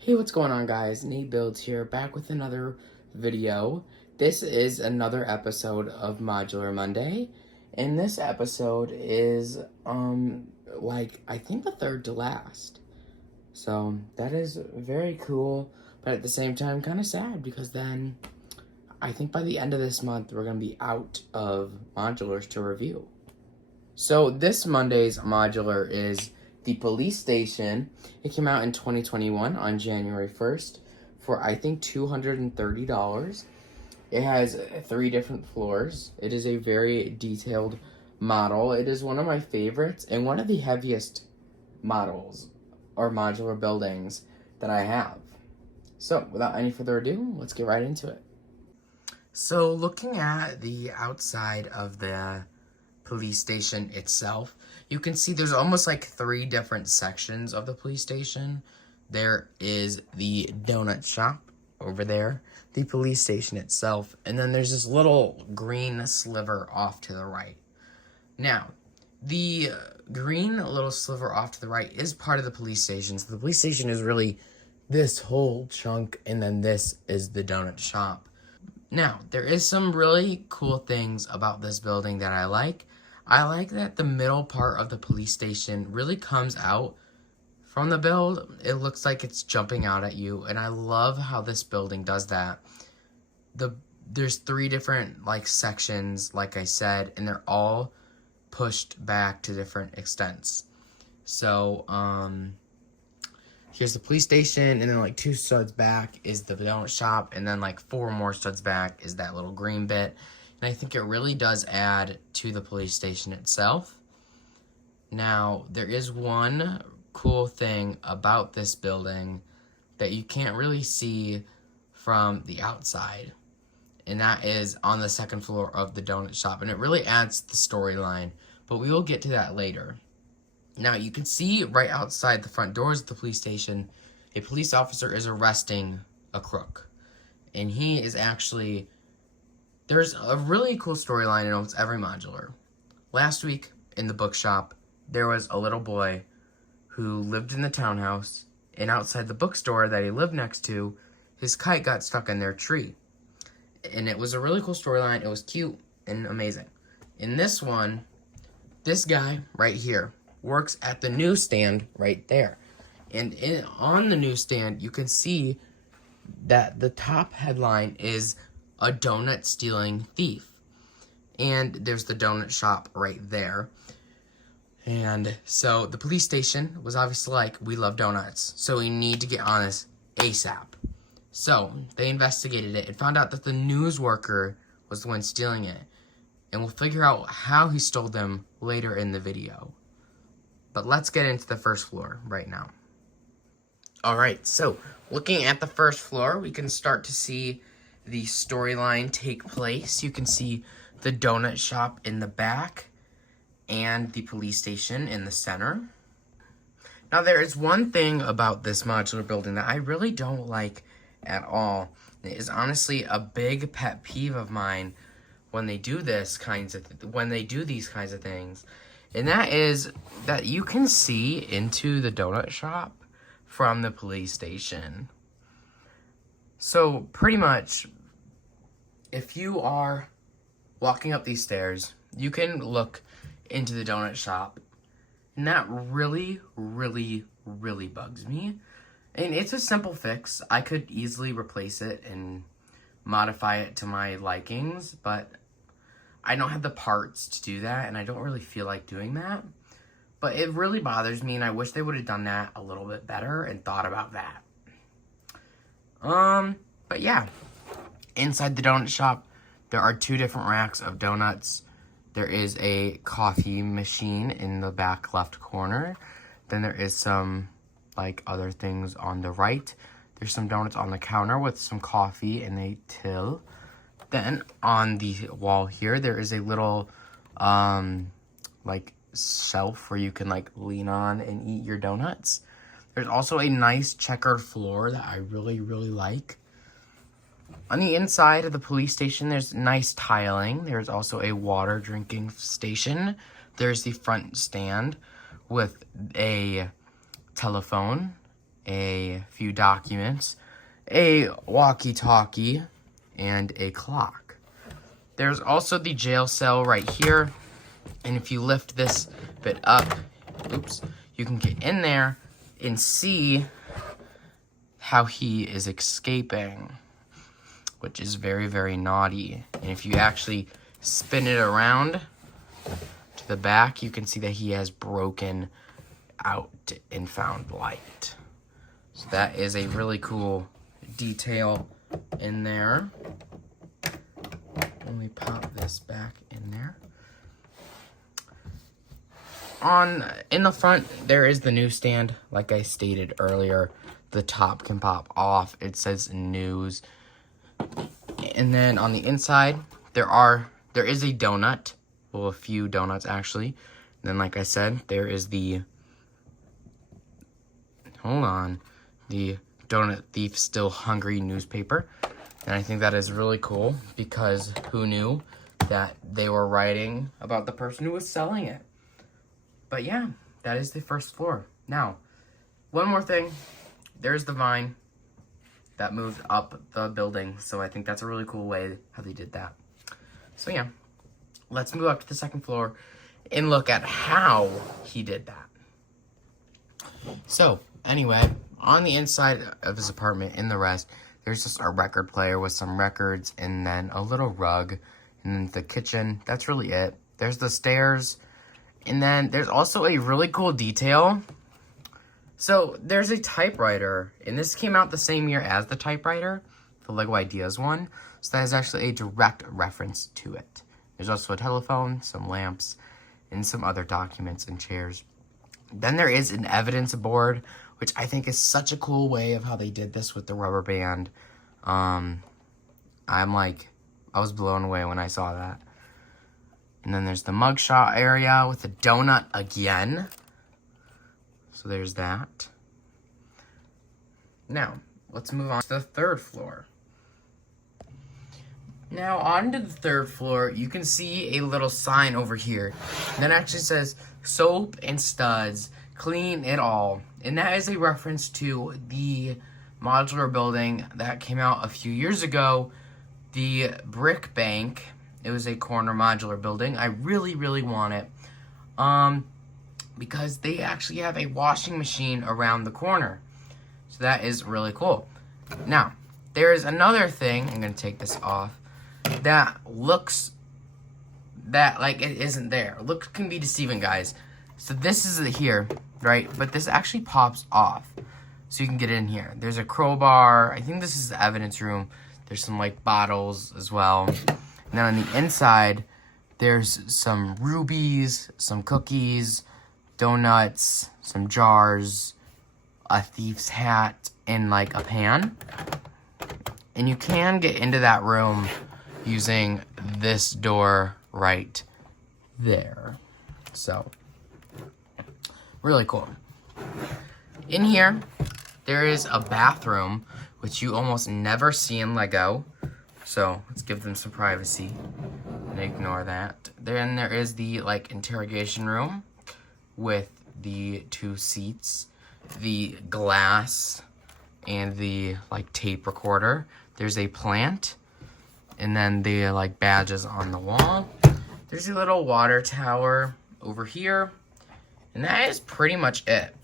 Hey, what's going on, guys? Nate Builds here, back with another video. This is another episode of Modular Monday, and this episode is, I think the third to last. So, that is very cool, but at the same time, kind of sad, because then I think by the end of this month, we're going to be out of modulars to review. So, this Monday's modular is the police station. It came out in 2021 on January 1st for, I think, $230. It has 3 different floors. It is a very detailed model. It is one of my favorites and one of the heaviest models or modular buildings that I have. So, without any further ado, let's get right into it. So, looking at the outside of the police station itself, you can see there's almost like 3 different sections of the police station. There is the donut shop over there, the police station itself, and then there's this little green sliver off to the right. Now, the green little sliver off to the right is part of the police station. So the police station is really this whole chunk, and then this is the donut shop. Now, there is some really cool things about this building that I like. I like that the middle part of the police station really comes out from the build. It looks like it's jumping out at you, and I love how this building does that. There's 3 different sections, like I said, and they're all pushed back to different extents. So, here's the police station, and then 2 studs back is the donut shop, and then 4 more studs back is that little green bit. And I think it really does add to the police station itself. Now, there is one cool thing about this building that you can't really see from the outside, and that is on the 2nd floor of the donut shop, and it really adds to the storyline, but we will get to that later. Now, you can see right outside the front doors of the police station, a police officer is arresting a crook, and he is actually... There's a really cool storyline in almost every modular. Last week, in the bookshop, there was a little boy who lived in the townhouse, and outside the bookstore that he lived next to, his kite got stuck in their tree. And it was a really cool storyline. It was cute and amazing. In this one, this guy right here works at the newsstand right there. And on the newsstand, you can see that the top headline is a donut stealing thief. And there's the donut shop right there. And so the police station was obviously like, we love donuts, so we need to get on this ASAP. So they investigated it and found out that the news worker was the one stealing it. And we'll figure out how he stole them later in the video. But let's get into the first floor right now. Alright, so looking at the first floor, we can start to see the storyline take place. You can see the donut shop in the back and the police station in the center. Now, there is one thing about this modular building that I really don't like at all. It is honestly a big pet peeve of mine when they do these kinds of things, and that is that you can see into the donut shop from the police station. So pretty much, if you are walking up these stairs, you can look into the donut shop, and that really, really, really bugs me. And it's a simple fix. I could easily replace it and modify it to my likings, but I don't have the parts to do that, and I don't really feel like doing that. But it really bothers me, and I wish they would have done that a little bit better and thought about that. But yeah, inside the donut shop, there are 2 different racks of donuts. There is a coffee machine in the back left corner. Then there is some, other things on the right. There's some donuts on the counter with some coffee and a till. Then on the wall here, there is a little, shelf where you can, lean on and eat your donuts. There's also a nice checkered floor that I really, really like. On the inside of the police station, there's nice tiling. There's also a water drinking station. There's the front stand with a telephone a few documents, a walkie-talkie, and a clock. There's also the jail cell right here, and if you lift this bit up, you can get in there and see how he is escaping, which is very, very naughty. And if you actually spin it around to the back, you can see that he has broken out and found light. So that is a really cool detail in there. Let me pop this back in there. In the front, there is the newsstand. Like I stated earlier, the top can pop off. It says news. And then on the inside, there is a donut. Well, a few donuts actually. And then, like I said, there is the the Donut Thief Still Hungry newspaper. And I think that is really cool because who knew that they were writing about the person who was selling it. But yeah, that is the first floor. Now, one more thing. There's the vine that moved up the building. So I think that's a really cool way how they did that. So yeah, let's move up to the second floor and look at how he did that. So anyway, on the inside of his apartment in the rest, there's just a record player with some records and then a little rug. And then the kitchen, that's really it. There's the stairs. And then there's also a really cool detail. So there's a typewriter, and this came out the same year as the typewriter, the Lego Ideas one. So that is actually a direct reference to it. There's also a telephone, some lamps, and some other documents and chairs. Then there is an evidence board, which I think is such a cool way of how they did this with the rubber band. I was blown away when I saw that. And then there's the mugshot area with the donut again. So there's that. Now, let's move on to the third floor. Now, onto the third floor, you can see a little sign over here. That actually says, soap and studs, clean it all. And that is a reference to the modular building that came out a few years ago, the Brick Bank. It was a corner modular building. I really, really want it. Because they actually have a washing machine around the corner. So that is really cool. Now, there is another thing, I'm going to take this off, that looks like it isn't there. Looks can be deceiving, guys. So this is it here, right? But this actually pops off. So you can get in here. There's a crowbar. I think this is the evidence room. There's some like bottles as well. And then on the inside, there's some rubies, some cookies, donuts, some jars, a thief's hat, and like a pan. And you can get into that room using this door right there. So, really cool. In here, there is a bathroom, which you almost never see in Lego. So, let's give them some privacy and ignore that. Then there is the like interrogation room with the 2 seats, the glass, and the like tape recorder. There's a plant, and then the like badges on the wall. There's a little water tower over here, and that is pretty much it.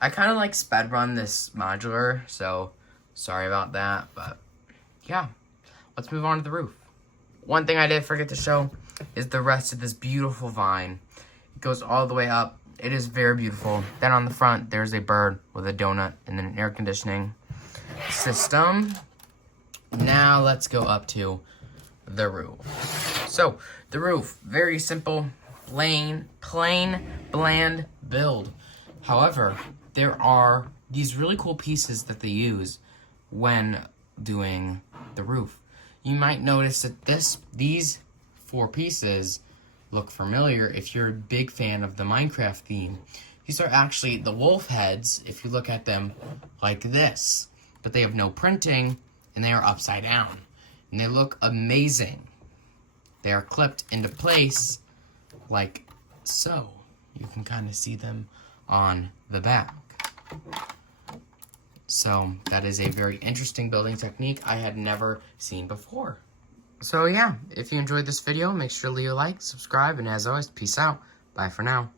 I kind of like sped run this modular, so sorry about that, but yeah. Let's move on to the roof. One thing I did forget to show is the rest of this beautiful vine. It goes all the way up. It is very beautiful. Then on the front, there's a bird with a donut and then an air conditioning system. Now let's go up to the roof. So the roof, very simple, plain, bland build. However, there are these really cool pieces that they use when doing the roof. You might notice that these 4 pieces look familiar if you're a big fan of the Minecraft theme. These are actually the wolf heads if you look at them like this. But they have no printing and they are upside down. And they look amazing. They are clipped into place like so. You can kind of see them on the back. So that is a very interesting building technique I had never seen before. So yeah, if you enjoyed this video, make sure to leave a like, subscribe, and as always, peace out. Bye for now.